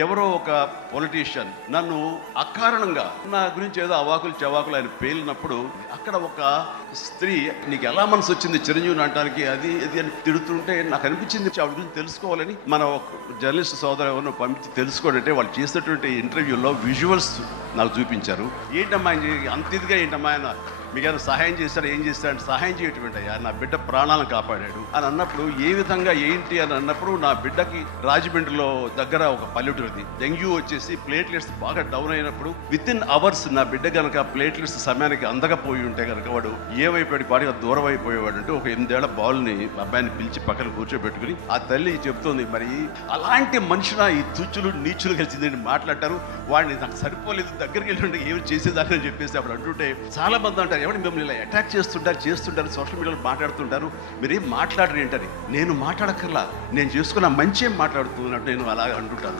ఎవరో ఒక పొలిటీషియన్ నన్ను అకారణంగా నా గురించి ఏదో అవాకులు చవాకులు ఆయన పేలినప్పుడు అక్కడ ఒక స్త్రీ నీకు ఎలా మనసు వచ్చింది చిరంజీవిని అంటానికి అది అని తిడుతుంటే నాకు అనిపించింది ఆవిడ గురించి తెలుసుకోవాలని మన ఒక జర్నలిస్ట్ సోదరు ఎవరినో పంపించి తెలుసుకోవాలంటే వాళ్ళు చేసినటువంటి ఇంటర్వ్యూలో విజువల్స్ నాకు చూపించారు. ఏంటమ్మా అంత ఇదిగా ఏంటమ్మా ఆయన మీకు ఏమైనా సహాయం చేశారు ఏం చేశారంటే సహాయం చేయటం అయ్యా నా బిడ్డ ప్రాణాలను కాపాడాడు అని అన్నప్పుడు ఏ విధంగా ఏంటి అని అన్నప్పుడు నా బిడ్డకి రాజమండ్రిలో దగ్గర ఒక పల్లెటూరిది డెంగ్యూ వచ్చేసి ప్లేట్లెట్స్ బాగా డౌన్ అయినప్పుడు విత్ ఇన్ అవర్స్ నా బిడ్డ కనుక ప్లేట్లెట్స్ సమయానికి అందకపోయి ఉంటే కనుక వాడు ఏమైపోయాడు బాగా దూరం అయిపోయేవాడు అంటే ఒక 8 ఏళ్ల బాలుని అబ్బాయిని పిలిచి పక్కన కూర్చోబెట్టుకుని ఆ తల్లి చెప్తోంది మరి అలాంటి మనుషుల ఈ తుచ్చులు నీచులు కలిసిందని మాట్లాడతారు వాడిని నాకు సరిపోలేదు దగ్గరికి వెళ్ళి ఏమి చేసేదాన్ని అని చెప్పేసి అప్పుడు అంటుంటే చాలా మంది అంటారు ఎవరు మిమ్మల్ని ఇలా అటాక్ చేస్తుంటారు సోషల్ మీడియాలో మాట్లాడుతుంటారు మీరేం మాట్లాడరు ఏంటని. నేను మాట్లాడక్కర్లా నేను చేసుకున్న మంచి ఏం మాట్లాడుతున్నట్టు నేను అలా అంటుంటాను.